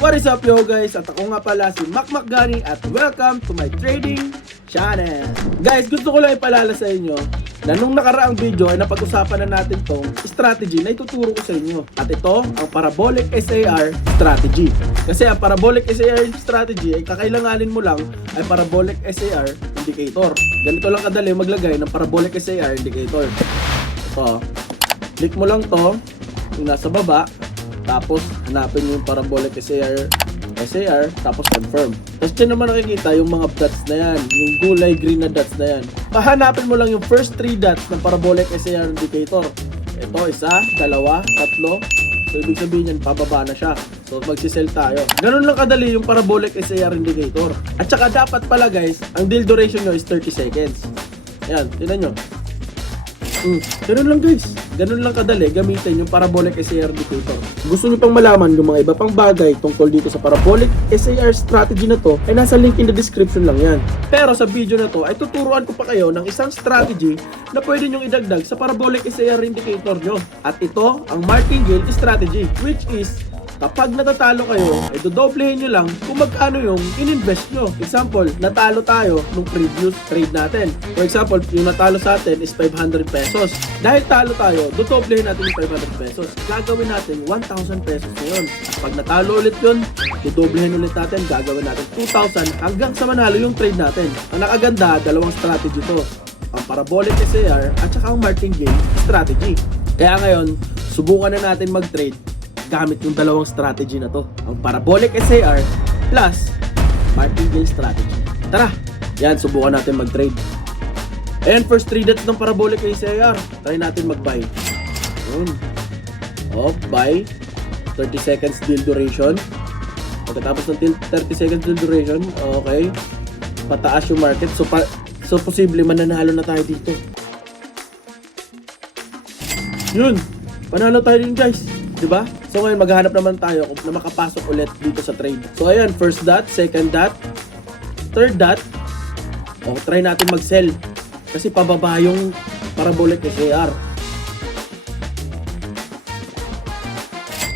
What is up yo guys? At ako nga pala si Mac Gani at welcome to my trading channel. Guys, gusto ko lang ipaalala sa inyo na nung nakaraang video ay napag-usapan na natin tong strategy na ituturo ko sa inyo. At ito ang Parabolic SAR strategy. Kasi ang Parabolic SAR strategy ay kakailanganin mo lang ay Parabolic SAR indicator. Ganito lang kadali maglagay ng Parabolic SAR indicator. Ito, click mo lang to, yung nasa baba. Tapos hanapin nyo yung Parabolic SAR, tapos confirm. Tapos dyan naman nakikita yung mga dots na yan, yung gulay green na dots na yan. Pahanapin mo lang yung first 3 dots ng Parabolic SAR indicator. Ito, 1, 2, 3. So ibig sabihin yan, pababa na siya. So magsisell tayo. Ganun lang kadali yung Parabolic SAR indicator. At saka dapat pala guys, ang deal duration nyo is 30 seconds. Ayan, tignan nyo. Ganun lang guys. Ganun lang kadali gamitin yung Parabolic SAR indicator. Gusto niyo pang malaman yung mga iba pang bagay tungkol dito sa Parabolic SAR strategy na to, ay nasa link in the description lang yan. Pero sa video na to ay tuturuan ko pa kayo ng isang strategy na pwede nyong idagdag sa Parabolic SAR indicator nyo. At ito ang martingale strategy, which is kapag natatalo kayo, ay dodoblehin nyo lang kung magkano yung in-invest nyo. Example, natalo tayo nung previous trade natin. For example, yung natalo sa atin is 500 pesos. Dahil talo tayo, dodoblehin natin yung 500 pesos. Gagawin natin 1,000 pesos ngayon. Pag natalo ulit yun, dodoblehin ulit natin, gagawin natin 2,000 hanggang sa manalo yung trade natin. Ang nakaganda, dalawang strategy to. Ang Parabolic SAR at saka ang martingale strategy. Kaya ngayon, subukan na natin mag-trade gamit yung dalawang strategy na to, ang Parabolic SAR plus martingale strategy. Tara, yan, subukan natin mag-trade. Ayan, first 3 dots ng Parabolic SAR. Try natin mag-buy. Yun. Buy. 30 seconds deal duration. Pagkatapos ng 30 seconds deal duration, okay, pataas yung market. So posible mananalo na tayo dito. Yun, panalo tayo din guys, diba? So ngayon maghahanap naman tayo na makapasok ulit dito sa trade. So ayan, first dot, second dot, third dot. Try natin mag-sell kasi pababa yung Parabolic SAR.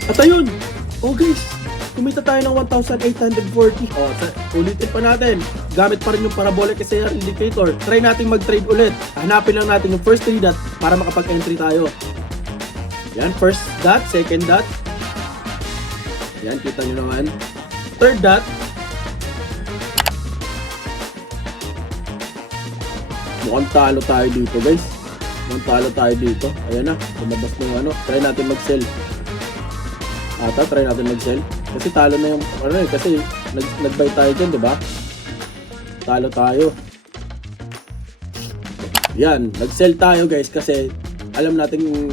At ayun, guys, kumita tayo ng 1,840. Ulitin pa natin. Gamit pa rin yung Parabolic SAR indicator. Try natin mag-trade ulit. Hanapin lang natin yung first 3 dot para makapag-entry tayo. Yan, first dot, second dot. Yan, kita nyo naman. Third dot. Mukhang talo tayo dito guys. Mukhang talo tayo dito. Ayan na, lumabas ng ano. Try natin mag-sell. Try natin mag-sell. Kasi talo na yung, kasi nag-buy tayo dyan, diba? Talo tayo. Yan, nag-sell tayo guys kasi alam natin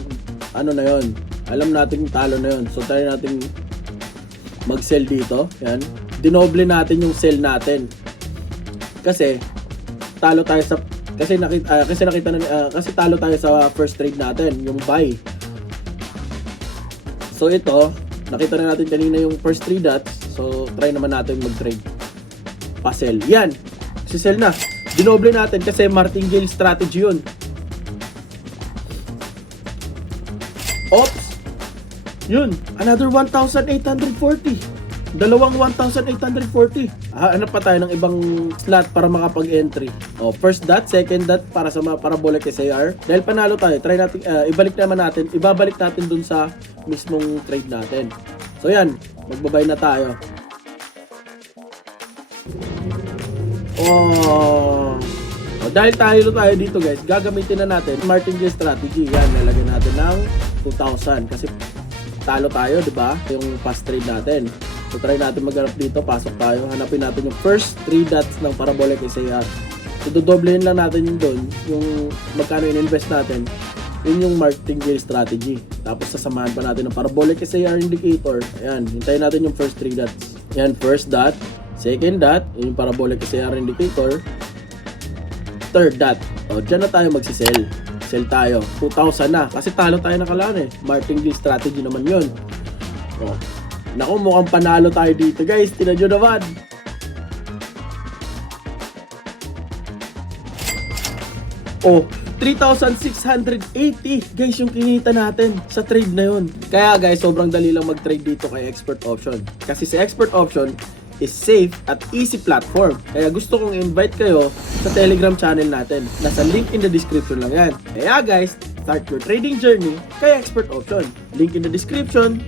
ano na yon. Alam natin talo na yon. So try natin mag-sell dito. Yan. Dinoble natin yung sell natin. Kasi talo tayo sa kasi talo tayo sa first trade natin, yung buy. So ito, nakita na natin kanina yung first 3 dots. So try naman natin mag-trade. Pa-sell. Yan. Si-sell na. Dinoble natin kasi martingale strategy yun. Oops! Yun, another 1,840. Dalawang 1,840. Hanap pa tayo ng ibang slot para makapag-entry. First dot, second dot para sa Parabolic SAR. Dahil panalo tayo, try natin, ibabalik natin dun sa mismong trade natin. So yan, magbabay na tayo. Dahil tayo dito guys, gagamitin na natin martingale strategy. Yan, lalagyan natin ng 2,000 kasi talo tayo, di ba? Yung past trade natin. So try natin maghanap dito, pasok tayo. Hanapin natin yung first 3 dots ng Parabolic SAR. So dodoblehin lang natin yung doon, yung magkano in-invest natin. Yun yung martingale strategy. Tapos sasamahan pa natin ng Parabolic SAR indicator. Ayan, hintayin natin yung first 3 dots. Ayan, first dot, second dot, yung Parabolic SAR indicator. Third dot. Dyan na tayo magsisell. Sell tayo. 2,000 na. Kasi talo tayo nakalaan eh. Martingale strategy naman yun. Naku, mukhang panalo tayo dito guys. Tingnan nyo naman. 3,680 guys yung kinita natin sa trade na yun. Kaya guys, sobrang dali lang mag-trade dito kay Expert Option. Kasi si Expert Option is safe at easy platform. Kaya gusto kong invite kayo sa Telegram channel natin. Nasa link in the description lang yan. Kaya guys, start your trading journey kay Expert Option. Link in the description.